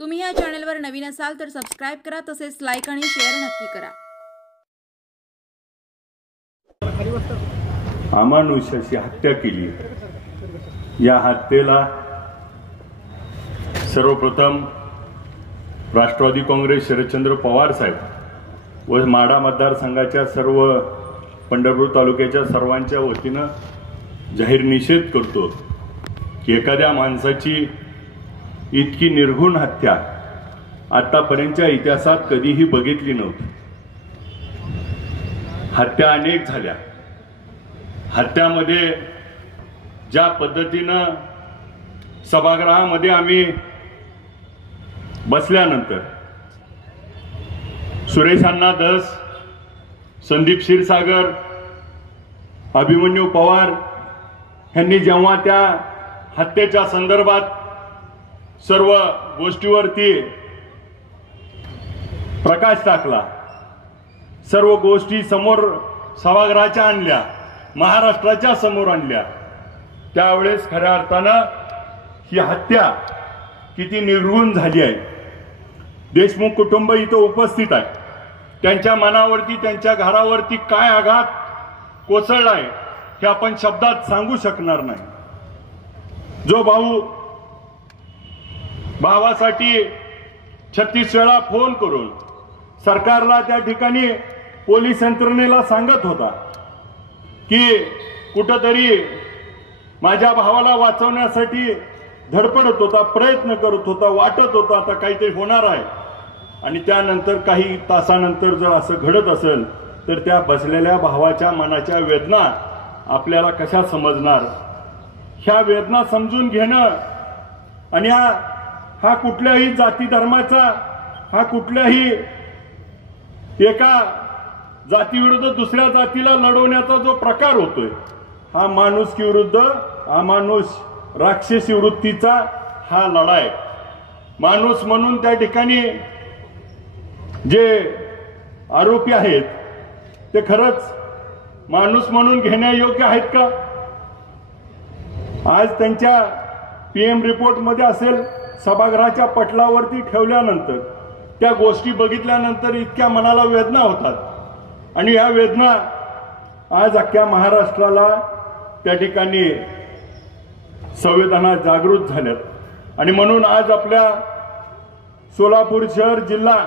तुम्ही या चॅनलवर नवीन असाल तर सबस्क्राइब करा, तसेच लाईक आणि शेअर नक्की करा। अमानुषाची हत्या केली। या हत्येला सर्वप्रथम राष्ट्रवादी काँग्रेस शरदचंद्र पवार साहेब व माढा मतदारसंघाच्या सर्व पंढरपूर तालुक्याच्या सर्वांच्या वतीनं जाहीर निषेध करतो की एखाद्या माणसाची इतकी निर्घृण हत्या आतापर्यंतच्या इतिहासात कधीही बघितली नव्हती। हत्या अनेक झाल्या। हत्यामध्ये ज्या पद्धतीनं सभागृहामध्ये आम्ही बसल्यानंतर सुरेश अण्णा धस, संदीप क्षीरसागर, अभिमन्यू पवार यांनी जेव्हा त्या हत्येच्या संदर्भात सर्व गोष्टीवरती प्रकाश टाकला, सर्व गोष्टी समोर सभागृहाच्या आणल्या, महाराष्ट्राच्या समोर आणल्या, त्यावेळेस खऱ्या अर्थानं ही हत्या किती निर्घृण झाली आहे। देशमुख कुटुंब इथं उपस्थित आहे। त्यांच्या मनावरती, त्यांच्या घरावरती काय आघात कोसळलाय हे आपण शब्दात सांगू शकणार नाही। जो भाऊ भावासाठी 36 वेळा फोन करून सरकारला त्या ठिकाणी पोलीस यंत्रणेला सांगत होता की कुठंतरी माझ्या भावाला वाचवण्यासाठी धडपडत होता, प्रयत्न करत होता, वाटत होता आता काहीतरी होणार आहे, आणि त्यानंतर काही तासानंतर जर असं घडत असेल तर त्या बसलेल्या भावाच्या मनाच्या वेदना आपल्याला कशा समजणार। ह्या वेदना समजून घेणं आणि हा कुठल्याही जाती धर्माचा, हा कुठल्याही एका जातीविरुद्ध दुसऱ्या जातीला लढवण्याचा जो प्रकार होतोय, हा माणुसकी विरुद्ध अमानुष राक्षसी वृत्तीचा हा लढाई। माणूस म्हणून त्या ठिकाणी जे आरोपी आहेत ते खरंच माणूस म्हणून घेण्यायोग्य आहेत का? आज त्यांच्या पीएम रिपोर्ट मध्ये असेल, सभागृहाच्या पटलावरती ठेवल्यानंतर त्या गोष्टी बघितल्यानंतर इतक्या मनाला वेदना होतात, आणि या वेदना आज अख्ख्या महाराष्ट्राला त्या ठिकाणी संवेदना जागृत झाल्यात। आणि म्हणून आज आपल्या सोलापूर शहर जिल्हा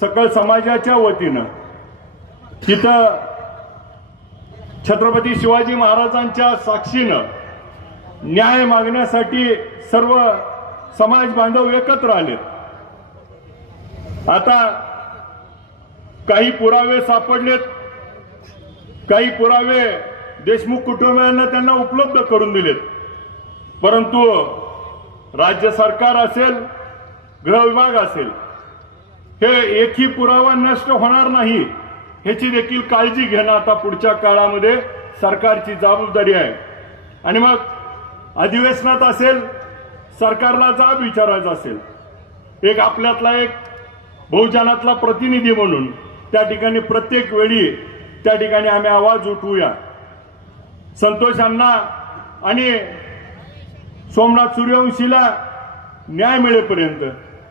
सकल समाजाच्या वतीनं तिथं छत्रपती शिवाजी महाराजांच्या साक्षीनं न्याय मागण्यासाठी सर्व समाज बांधव एकत्र आलेत। आता काही पुरावे सापडलेत, काही पुरावे देशमुख कुटुंबियांना त्यांना उपलब्ध करून दिलेत, परंतु राज्य सरकार असेल, गृह विभाग असेल, हे एकही पुरावा नष्ट होणार नाही ह्याची देखील काळजी घेणं आता पुढच्या काळामध्ये सरकारची जबाबदारी आहे। आणि मग अधिवेशनात असेल, सरकारला जाब विचारायचा असेल, एक आपल्यातला एक बहुजनातला प्रतिनिधी म्हणून त्या ठिकाणी प्रत्येक वेळी त्या ठिकाणी आम्ही आवाज उठवूया। संतोष अण्णा आणि सोमनाथ सूर्यवंशीला न्याय मिळेपर्यंत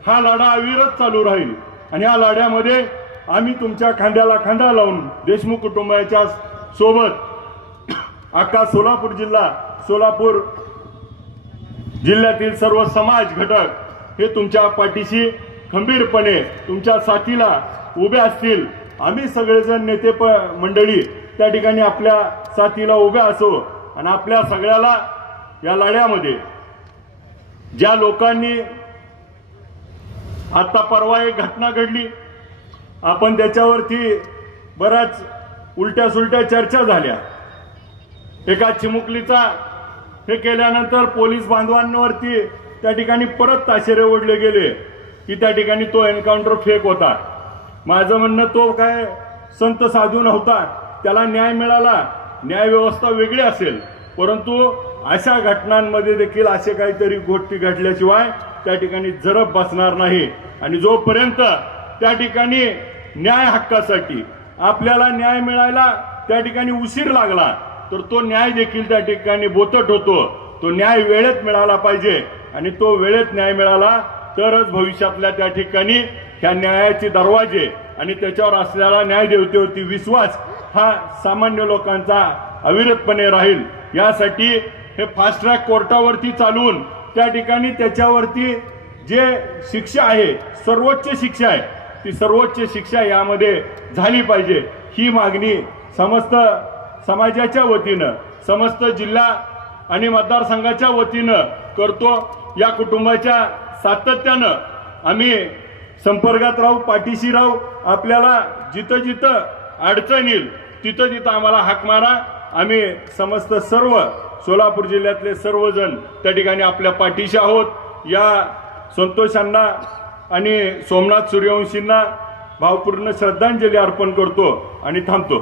हा लढा अविरत चालू राहील, आणि या लढ्यामध्ये आम्ही तुमच्या खांद्याला खांदा लावून देशमुख कुटुंबाच्या सोबत अख्खा सोलापूर जिल्ह्यातील सर्व समाज घटक हे तुमच्या पाठीशी खंबीरपणे तुमच्या साथीला उभे असतील। आम्ही सगळेजण नेते मंडळी त्या ठिकाणी आपल्या साथीला उभे असो, आणि आपल्या सगळ्याला या लढ्यामध्ये ज्या लोकांनी, आता परवा एक घटना घडली, आपण त्याच्यावरती बऱ्याच उलट्या सुलट्या चर्चा झाल्या। एका चिमुकलीचा हे केल्यानंतर पोलीस बांधवांवरती त्या ठिकाणी परत ताशेरे ओढले गेले की त्या ठिकाणी तो एन्काउंटर फेक होता। माझं म्हणणं, तो काय संत साधू नव्हता, त्याला न्याय मिळाला, न्याय व्यवस्था वेगळी असेल, परंतु अशा घटनांमध्ये देखील असे काहीतरी गोष्टी घडल्याशिवाय त्या ठिकाणी जरब बसणार नाही। आणि जोपर्यंत त्या ठिकाणी न्याय हक्कासाठी आपल्याला न्याय मिळायला त्या ठिकाणी उशीर लागला तर तो न्याय देखील त्या ठिकाणी बोचट होतो। तो न्याय वेळेत मिळाला पाहिजे, आणि तो वेळेत न्याय मिळाला तरच भविष्यातल्या त्या ठिकाणी ह्या न्यायाचे दरवाजे आणि त्याच्यावर असलेला न्यायदेवतेवरती विश्वास हा सामान्य लोकांचा अविरतपणे राहील। यासाठी हे फास्ट ट्रॅक कोर्टावरती चालवून त्या ठिकाणी त्याच्यावरती जे शिक्षा आहे, सर्वोच्च शिक्षा आहे, ती सर्वोच्च शिक्षा यामध्ये झाली पाहिजे, ही मागणी समस्त समाजाच्या वतीनं, समस्त जिल्हा आणि मतदारसंघाच्या वतीनं करतो। या कुटुंबाच्या सातत्यानं आम्ही संपर्कात राहू, पाठीशी राहू। आपल्याला जिथं जिथं अडचण येईल तिथं तिथं आम्हाला हाक मारा। आम्ही समस्त सर्व सोलापूर जिल्ह्यातले सर्वजण त्या ठिकाणी आपल्या पाठीशी आहोत। या संतोषांना आणि सोमनाथ सूर्यवंशींना भावपूर्ण श्रद्धांजली अर्पण करतो आणि थांबतो।